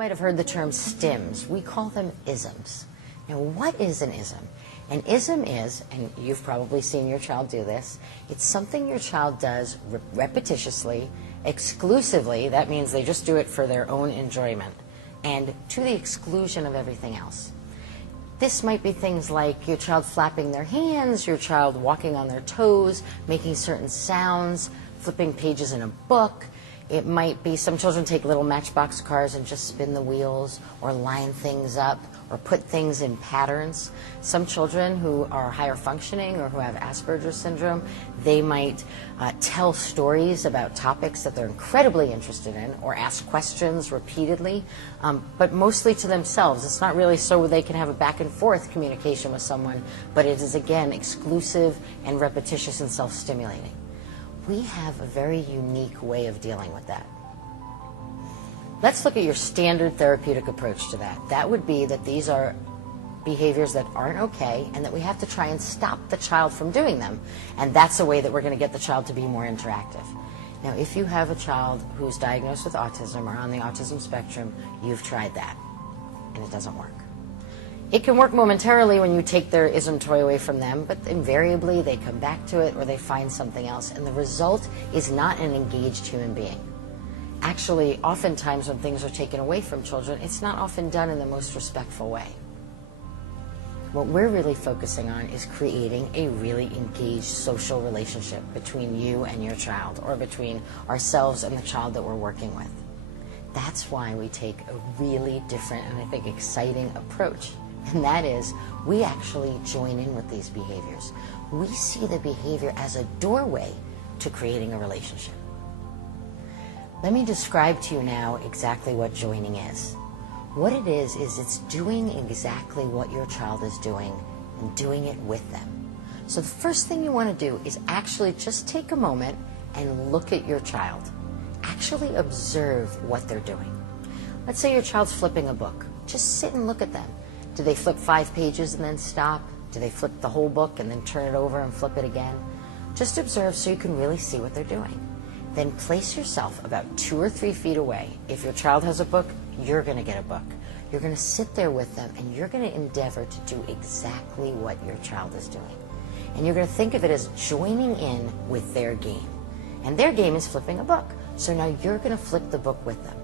might have heard the term stims. We call them isms. Now, what is an ism? An ism is, and you've probably seen your child do this, it's something your child does repetitiously, exclusively. That means they just do it for their own enjoyment and to the exclusion of everything else. This might be things like your child flapping their hands, your child walking on their toes, making certain sounds, flipping pages in a book. It might be some children take little matchbox cars and just spin the wheels or line things up or put things in patterns. Some children who are higher functioning or who have Asperger's syndrome, they might tell stories about topics that they're incredibly interested in or ask questions repeatedly, but mostly to themselves. It's not really so they can have a back and forth communication with someone, but it is, again, exclusive and repetitious and self-stimulating. We have a very unique way of dealing with that. Let's look at your standard therapeutic approach to that. That would be that these are behaviors that aren't okay and that we have to try and stop the child from doing them. And that's a way that we're going to get the child to be more interactive. Now, if you have a child who's diagnosed with autism or on the autism spectrum, you've tried that and it doesn't work. It can work momentarily when you take their ism toy away from them, but invariably they come back to it or they find something else, and the result is not an engaged human being. Actually, oftentimes when things are taken away from children, it's not often done in the most respectful way. What we're really focusing on is creating a really engaged social relationship between you and your child, or between ourselves and the child that we're working with. That's why we take a really different and I think exciting approach. And that is, we actually join in with these behaviors. We see the behavior as a doorway to creating a relationship. Let me describe to you now exactly what joining is. What it is it's doing exactly what your child is doing and doing it with them. So the first thing you want to do is actually just take a moment and look at your child. Actually observe what they're doing. Let's say your child's flipping a book. Just sit and look at them. Do they flip 5 pages and then stop? Do they flip the whole book and then turn it over and flip it again? Just observe so you can really see what they're doing. Then place yourself about 2 or 3 feet away. If your child has a book, you're going to get a book. You're going to sit there with them and you're going to endeavor to do exactly what your child is doing. And you're going to think of it as joining in with their game. And their game is flipping a book. So now you're going to flip the book with them.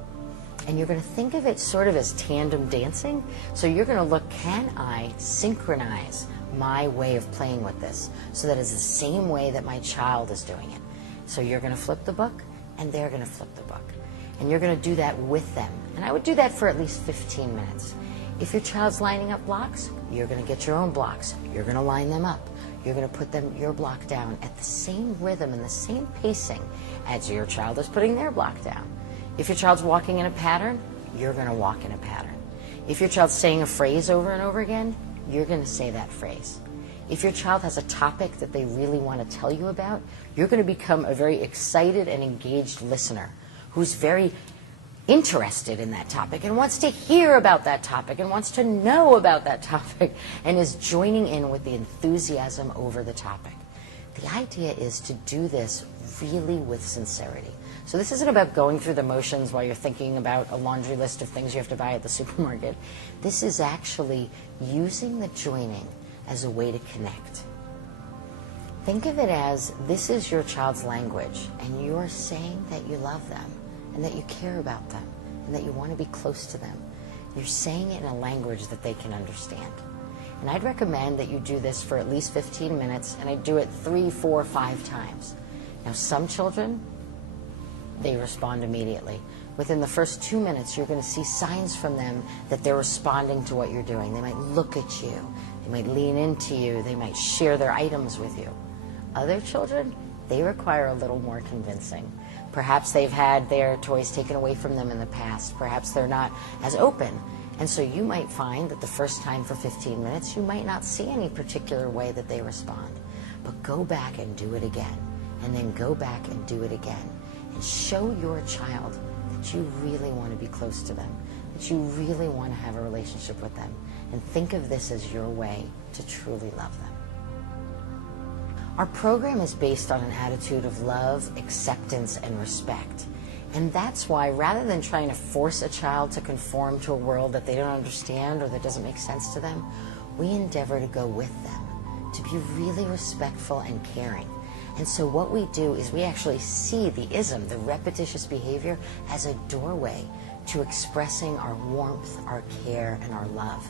And you're going to think of it sort of as tandem dancing. So you're going to look, can I synchronize my way of playing with this so that it's the same way that my child is doing it? So you're going to flip the book and they're going to flip the book. And you're going to do that with them. And I would do that for at least 15 minutes. If your child's lining up blocks, you're going to get your own blocks. You're going to line them up. You're going to put your block down at the same rhythm and the same pacing as your child is putting their block down. If your child's walking in a pattern, you're going to walk in a pattern. If your child's saying a phrase over and over again, you're going to say that phrase. If your child has a topic that they really want to tell you about, you're going to become a very excited and engaged listener who's very interested in that topic and wants to hear about that topic and wants to know about that topic and is joining in with the enthusiasm over the topic. The idea is to do this really with sincerity. So this isn't about going through the motions while you're thinking about a laundry list of things you have to buy at the supermarket. This is actually using the joining as a way to connect. Think of it as this is your child's language, and you're saying that you love them, and that you care about them, and that you want to be close to them. You're saying it in a language that they can understand. And I'd recommend that you do this for at least 15 minutes, and I do it 3, 4, 5 times. Now, some children, they respond immediately. Within the first 2 minutes, you're going to see signs from them that they're responding to what you're doing. They might look at you. They might lean into you. They might share their items with you. Other children, they require a little more convincing. Perhaps they've had their toys taken away from them in the past. Perhaps they're not as open. And so you might find that the first time for 15 minutes, you might not see any particular way that they respond. But go back and do it again. And then go back and do it again. And show your child that you really want to be close to them, that you really want to have a relationship with them, and think of this as your way to truly love them. Our program is based on an attitude of love, acceptance, and respect. And that's why, rather than trying to force a child to conform to a world that they don't understand or that doesn't make sense to them, we endeavor to go with them, to be really respectful and caring. And so what we do is we actually see the ism, the repetitious behavior, as a doorway to expressing our warmth, our care, and our love.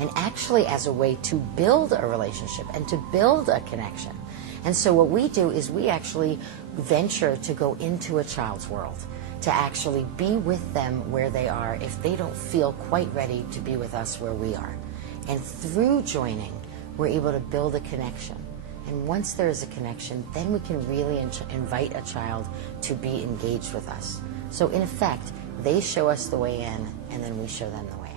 And actually as a way to build a relationship and to build a connection. And so what we do is we actually venture to go into a child's world, to actually be with them where they are if they don't feel quite ready to be with us where we are. And through joining, we're able to build a connection. And once there is a connection, then we can really invite a child to be engaged with us. So in effect, they show us the way in, and then we show them the way